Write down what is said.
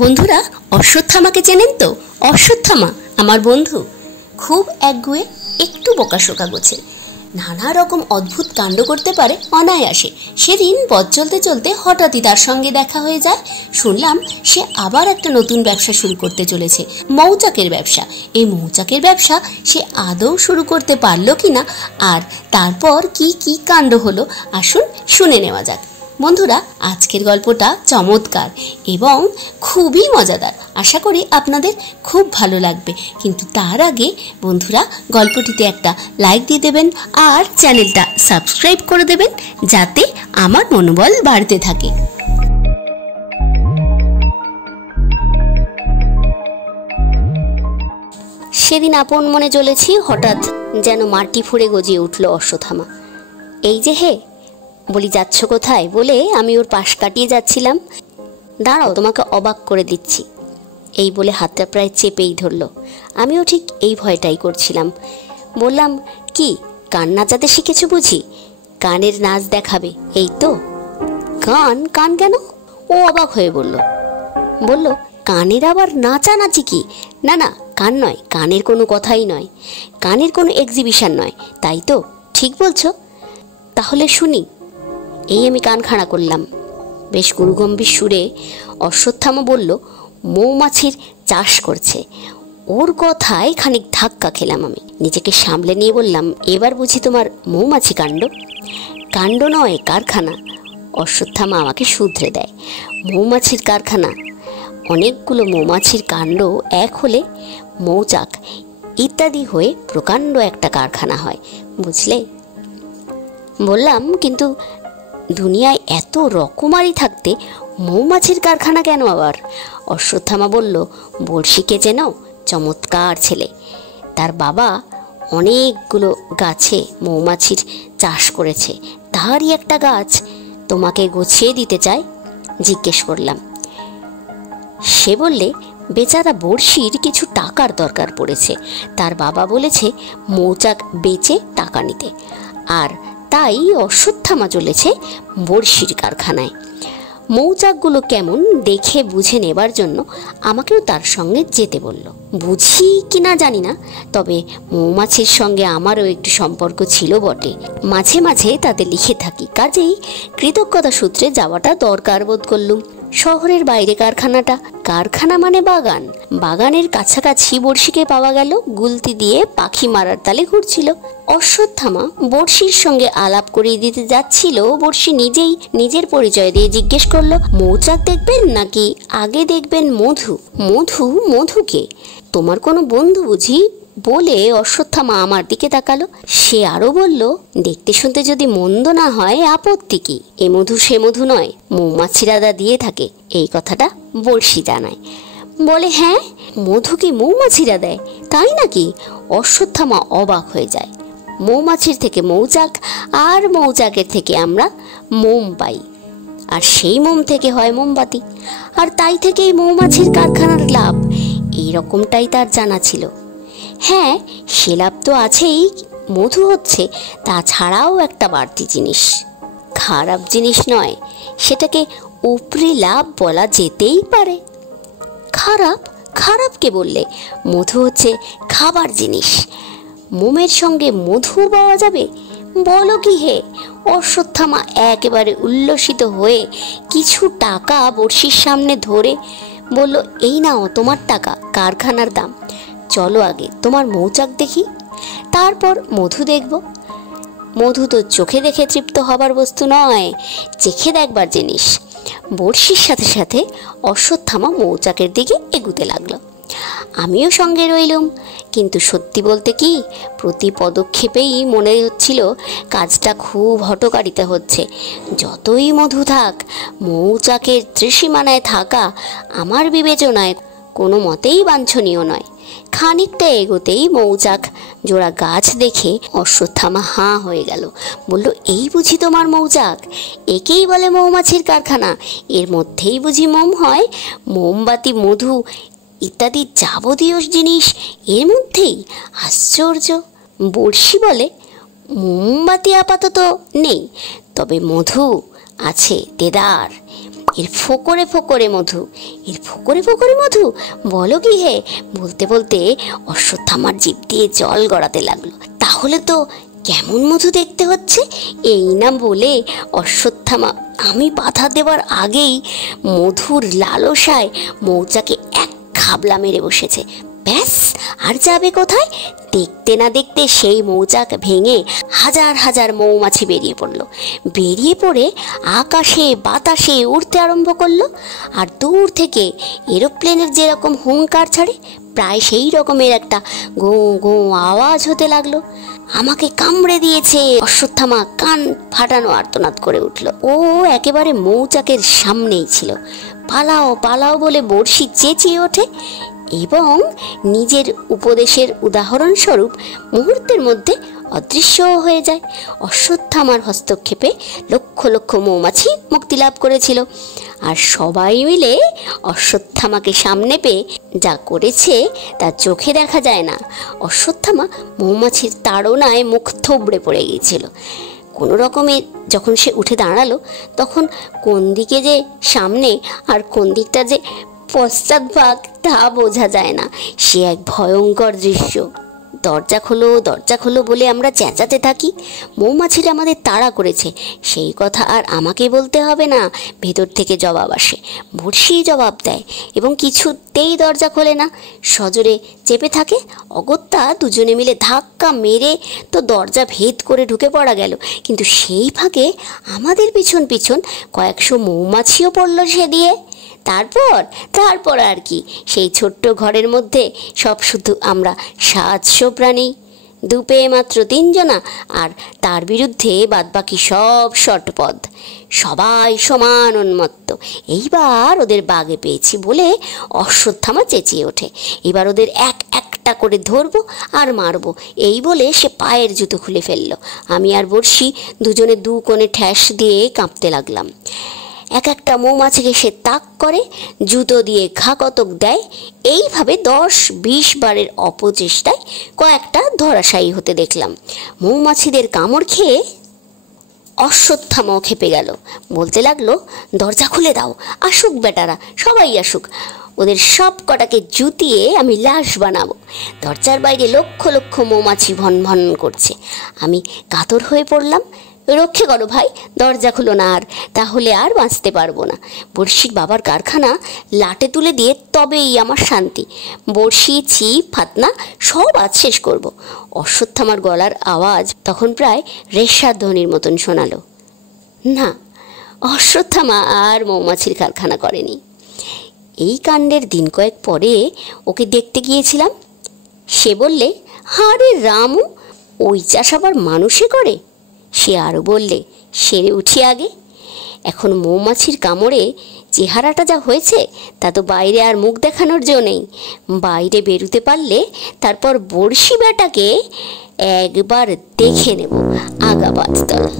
বন্ধুরা, অশ্বত্থামাকে চেনেন তো? অশ্বত্থামা আমার বন্ধু, খুব একগুঁয়ে, একটু বোকাশোকা গোছের, নানা রকম অদ্ভুত কাণ্ড করতে পারে অনায়াসে। সেদিন পথ চলতে চলতে হঠাৎই তার সঙ্গে দেখা হয়ে যায়। শুনলাম সে আবার একটা নতুন ব্যবসা শুরু করতে চলেছে, মৌচাকের ব্যবসা। এই মৌচাকের ব্যবসা সে আদৌ শুরু করতে পারলো কিনা, আর তারপর কি কি কাণ্ড হলো, আসুন শুনে নেওয়া যাক। বন্ধুরা, আজকের গল্পটা চমৎকার এবং খুবই মজাদার। আশা করি আপনাদের খুব ভালো লাগবে। কিন্তু তার আগে বন্ধুরা, গল্পটিতে একটা লাইক দিয়ে দেবেন আর চ্যানেলটা সাবস্ক্রাইব করে দেবেন, যাতে আমার মনোবল বাড়তে থাকে। সেদিন আপন মনে চলেছি, হঠাৎ যেন মাটি ফুঁড়ে গজিয়ে উঠল অশ্বত্থামা। এই যে হে, বলি যাচ্ছ কোথায় বলে আমি ওর পাশ কাটিয়ে যাচ্ছিলাম। দাঁড়াও, তোমাকে অবাক করে দিচ্ছি, এই বলে হাতটা প্রায় চেপেই ধরলো। আমিও ঠিক এই ভয়টাই করছিলাম। বললাম, কি গান নাচাতে শিখেছ বুঝি? গানের নাচ দেখাবে, এই তো? গান? গান কেন? ও অবাক হয়ে বলল, গানের আবার নাচানাচি কি? না না, গান নয়, গানের কোনো কথাই নয়, গানের কোনো এক্সিবিশন নয়, তাই তো? ঠিক বলছো, তাহলে শুনি। এই আমি কান খাড়া করলাম। বেশ গুরুগম্ভীর সুরে অশ্বত্থামা বলল, মৌমাছির চাষ করছে। ওর কথায় খানিক ধাক্কা খেলাম আমি। নিজেকে সামলে নিয়ে বললাম, এবার বুঝি তোমার মৌমাছি কাণ্ড? কাণ্ড নয়, কারখানা। অশ্বত্থামা আমাকে শুধরে দেয়। মৌমাছির কারখানা? অনেকগুলো মৌমাছির কাণ্ড এক হলে মৌচাক ইত্যাদি হয়ে প্রকাণ্ড একটা কারখানা হয়, বুঝলে? বললাম, কিন্তু দুনিয়ায় এত রকমারি থাকতে মৌমাছির কারখানা কেন আবার? অশ্বত্থামা বলল, বড়শিকে চেনো? চমৎকার ছেলে, তার বাবা অনেকগুলো গাছে মৌমাছির চাষ করেছে, তারই একটা গাছ তোমাকে গুছিয়ে দিতে চায়। জিজ্ঞেস করলাম। সে বললে, বেচারা বড়শির কিছু টাকার দরকার পড়েছে, তার বাবা বলেছে মৌচাক বেচে টাকা নিতে, আর তাই অশ্বত্থামা চলেছে বড়শির কারখানায়। মৌচাকগুলো কেমন দেখে বুঝে নেবার জন্য আমাকেও তার সঙ্গে যেতে বলল। বুঝি কিনা জানি না, তবে মৌমাছির সঙ্গে আমারও একটু সম্পর্ক ছিল বটে। মাঝে মাঝে তাতে লিখে থাকি, কাজেই কৃতজ্ঞতা সূত্রে যাওয়াটা দরকার বোধ করলুম। শহরের বাইরে কারখানাটা। কারখানা মানে বাগান। বাগানের কাছাকাছি বড়শিকে পাওয়া গেল, গুলতি দিয়ে পাখি মারার তালে ঘুরছিল। অশ্বত্থামা বড়শির সঙ্গে আলাপ করিয়ে দিতে যাচ্ছিল। বড়শি নিজেই নিজের পরিচয় দিয়ে জিজ্ঞেস করলো, মৌচাক দেখবেন নাকি আগে দেখবেন মধু? মধু? মধুকে? তোমার কোনো বন্ধু বুঝি? বলে অশ্বত্থামা আমার দিকে তাকালো। সে আরো বলল, দেখতে শুনতে যদি মন্দ না হয় আপত্তি কি? এ মধু সে মধু নয়, মৌমাছিরা দিয়ে থাকে, এই কথাটা বড়শি জানায়। বলে, হ্যাঁ, মধু কি মৌমাছিরা দেয়? তাই নাকি? অশ্বত্থামা অবাক হয়ে যায়। মৌমাছির থেকে মৌচাক, আর মৌচাকের থেকে আমরা মোম পাই, আর সেই মোম থেকে হয় মোমবাতি, আর তাই থেকেই মৌমাছির কারখানার লাভ। এই রকমটাই তার জানা ছিল। হ্যাঁ, সে লাভ তো আছেই, মধু হচ্ছে তাছাড়াও একটা বাড়তি জিনিস, খারাপ জিনিস নয়, সেটাকে উপরি লাভ বলা যেতেই পারে। খারাপ? খারাপ কে বললে? মধু হচ্ছে খাবার জিনিস, মোমের সঙ্গে মধু পাওয়া যাবে? বলো কি হে? অশ্বত্থামা একেবারে উল্লসিত হয়ে কিছু টাকা বড়শির সামনে ধরে বলল, এই নাও তোমার টাকা, কারখানার দাম। চলো আগে তোমার মৌচাক দেখি, তারপর মধু দেখব। মধু তো চোখে দেখে তৃপ্ত হবার বস্তু নয়, চেখে দেখবার জিনিস। বড়শির সাথে সাথে অশ্বত্থামা মৌচাকের দিকে এগুতে লাগলো। আমিও সঙ্গে রইলুম। কিন্তু সত্যি বলতে কি, প্রতি পদক্ষেপেই মনে হচ্ছিল কাজটা খুব হঠকারিতা হচ্ছে। যতই মধু থাক, মৌচাকের ত্রিসীমানায় থাকা আমার বিবেচনায় কোনো মতেই বাঞ্ছনীয় নয়। খানিকটা এগোতেই মৌচাক জোড়া গাছ দেখে অশ্বত্থামা হাঁ হয়ে গেল। বলল, এই বুঝি তোমার মৌচাক? একেই বলে মৌমাছির কারখানা? এর মধ্যেই বুঝি মোম হয়? মোমবাতি, মধু ইত্যাদি যাবতীয় জিনিস এর মধ্যেই? আশ্চর্য। বড়শি বলে, মোমবাতি আপাতত নেই, তবে মধু আছে দেদার। এর ফোকরে ফোকরে মধু, এর ফোকরে ফোকরে মধু, বলো কি হে? বলতে বলতে অশ্বত্থামার জিভ দিয়ে জল গড়াতে লাগলো। তাহলে তো কেমন মধু দেখতে হচ্ছে, এই না বলে অশ্বত্থামা আমি বাধা দেওয়ার আগেই মধুর লালসায় মৌচাকে এক খাবলা মেরে বসেছে। ব্যাস, আর যাবে কোথায়? দেখতে না দেখতে সেই মৌচাক ভেঙে হাজার হাজার মৌমাছি বেরিয়ে পড়ল। বেরিয়ে পড়ে আকাশে বাতাসে উড়তে আরম্ভ করলো। আর দূর থেকে এরোপ্লেনের যেরকম হুঙ্কার ছাড়ে প্রায় সেই রকমের একটা গো গো আওয়াজ হতে লাগলো। আমাকে কামড়ে দিয়েছে! অশ্বত্থামা কান ফাটানো আর্তনাদ করে উঠল। ও একেবারে মৌচাকের সামনেই ছিল। পালাও পালাও বলে বড়শি চেঁচিয়ে ওঠে এবং নিজের উপদেশের উদাহরণস্বরূপ মুহূর্তের মধ্যে অদৃশ্য হয়ে যায়। অশ্বত্থামার হস্তক্ষেপে লক্ষ লক্ষ মৌমাছি মুক্তি লাভ করেছিল। আর সবাই মিলে অশ্বত্থামাকে সামনে পেয়ে যা করেছে তা চোখে দেখা যায় না। অশ্বত্থামা মৌমাছির তাড়নায় মুখ থবড়ে পড়ে গিয়েছিল। কোনো রকমে যখন সে উঠে দাঁড়ালো তখন কোন দিকে যে সামনে আর কোন দিকটা যে পশ্চাৎভাগ তা বোঝা যায় না। সে এক ভয়ঙ্কর দৃশ্য। দরজা খোলো দরজা খোলো বলে আমরা চেঁচাতে থাকি। মৌমাছিরা আমাদের তাড়া করেছে সেই কথা আর আমাকে বলতে হবে না। ভেতর থেকে জবাব আসে, বড়শি জবাব দেয় এবং কিছুতেই দরজা খোলে না, সজোরে চেপে থাকে। অগত্যা দুজনে মিলে ধাক্কা মেরে তো দরজা ভেদ করে ঢুকে পড়া গেল, কিন্তু সেই ফাঁকে আমাদের পিছন পিছন কয়েকশো মৌমাছিও পড়ল সে দিয়ে। তারপর আর কি, সেই ছোট্ট ঘরের মধ্যে সব শুধু আমরা 700 প্রাণী, দুপে মাত্র 3 জনা, আর তার বিরুদ্ধে বাদবাকি সব শটপদ, সবাই সমান উন্মত্ত। এইবার ওদের বাগে পেয়েছি বলে অশ্বত্থামা চেঁচিয়ে ওঠে, এবার ওদের এক একটা করে ধরবো আর মারবো। এই বলে সে পায়ের জুতো খুলে ফেললো। আমি আর বড়শি দুজনে দু কোণে ঠ্যাস দিয়ে কাঁপতে লাগলাম। এক একটা মৌমাছিকে সে তাক করে, জুতো দিয়ে ঘা কতক দেয়। এইভাবে 10-20 বারের অপচেষ্টায় কয়েকটা ধরাশায়ী হতে দেখলাম। মৌমাছিদের কামড় খেয়ে অশ্বত্থামাও খেপে গেল। বলতে লাগলো, দরজা খুলে দাও, আসুক বেটারা, সবাই আসুক, ওদের সব কটাকে জুতিয়ে আমি লাশ বানাবো। দরজার বাইরে লক্ষ লক্ষ মৌমাছি ভন ভন করছে। আমি কাতর হয়ে পড়লাম। রক্ষে করো ভাই, দরজা খুলো না, আর তাহলে আর বাঁচতে পারবো না। বড়শির বাবার কারখানা লাটে তুলে দিয়ে তবেই আমার শান্তি। বড়শি, ছিপ, ফাতনা সব আজ শেষ করব। অশ্বত্থামার গলার আওয়াজ তখন প্রায় রেশাধ্বনির মতন শোনালো। না, অশ্বত্থামা আর মৌমাছির কারখানা করেনি। এই কাণ্ডের দিন কয়েক পরে ওকে দেখতে গিয়েছিলাম। সে বললে, আরে রামু, ওই চাষ আবার মানুষে করে? সে আরও বললে, সেরে উঠি আগে। এখন মৌমাছির কামড়ে চেহারাটা যা হয়েছে তা তো বাইরে আর মুখ দেখানোর জো নেই। বাইরে বেরুতে পারলে তারপর বড়শি বেটাকে একবার দেখে নেব আগা পাঁচতলা।